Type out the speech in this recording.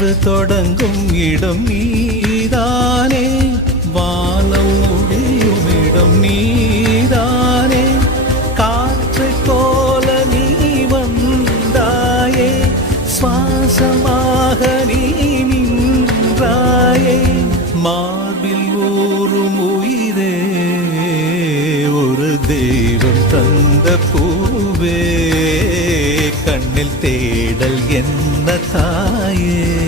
வாழ்வு தொடங்கும் இடம் நீதானே, வானம் முடியும் இடம் நீதானே, காற்றைப் போல நீ வந்தாயே, சுவாசமாக நீ நின்றாயே, மார்பில் ஊறும் உயிரே, ஒரு தெய்வம் தந்த பூவே, கண்ணில் தேடல் என்ன தாயே.